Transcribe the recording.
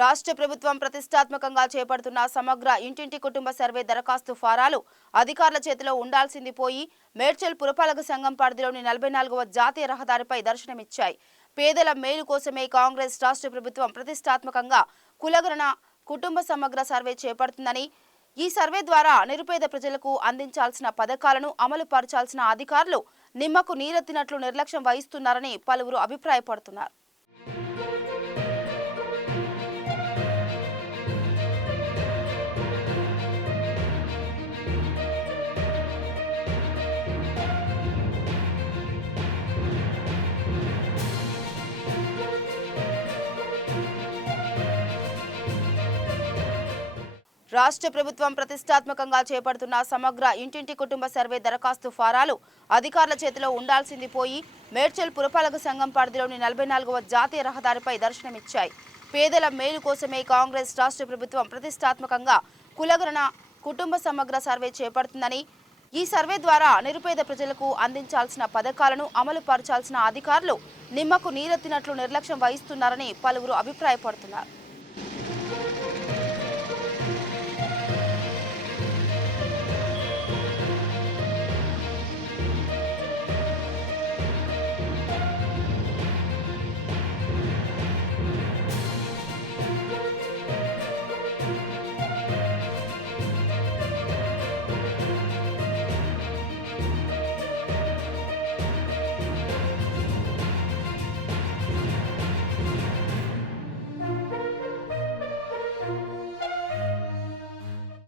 రాష్ట్ర ప్రభుత్వం ప్రతిష్టాత్మకంగా చేపడుతున్న సమగ్ర ఇంటింటి కుటుంబ సర్వే దరఖాస్తు ఫారాలు అధికారుల చేతిలో ఉండాల్సింది పోయి మేడ్చల్ పురపాలక సంఘం పరిధిలోని 44వ జాతీయ రహదారిపై దర్శనమిచ్చాయి. పేదల మేలు కోసమే కాంగ్రెస్ రాష్ట్ర ప్రభుత్వం ప్రతిష్టాత్మకంగా కులగణన కుటుంబ సమగ్ర సర్వే చేపడుతుందని, ఈ సర్వే ద్వారా నిరుపేద ప్రజలకు అందించాల్సిన పథకాలను అమలు పరచాల్సిన అధికారులు నిమ్మకు నీరెత్తినట్లు నిర్లక్ష్యం వహిస్తున్నారని పలువురు అభిప్రాయపడుతున్నారు. రాష్ట్ర ప్రభుత్వం ప్రతిష్టాత్మకంగా చేపడుతున్న సమగ్ర ఇంటింటి కుటుంబ సర్వే దరఖాస్తు ఫారాలు అధికారుల చేతిలో ఉండాల్సింది పోయి మేడ్చల్ పురపాలక సంఘం పరిధిలోని 44వ జాతీయ రహదారిపై దర్శనమిచ్చాయి. పేదల మేలు కోసమే కాంగ్రెస్ రాష్ట్ర ప్రభుత్వం ప్రతిష్టాత్మకంగా కులగణన కుటుంబ సమగ్ర సర్వే చేపడుతుందని, ఈ సర్వే ద్వారా నిరుపేద ప్రజలకు అందించాల్సిన పథకాలను అమలు పరచాల్సిన అధికారులు నిమ్మకు నీరెత్తినట్లు నిర్లక్ష్యం వహిస్తున్నారని పలువురు అభిప్రాయపడుతున్నారు.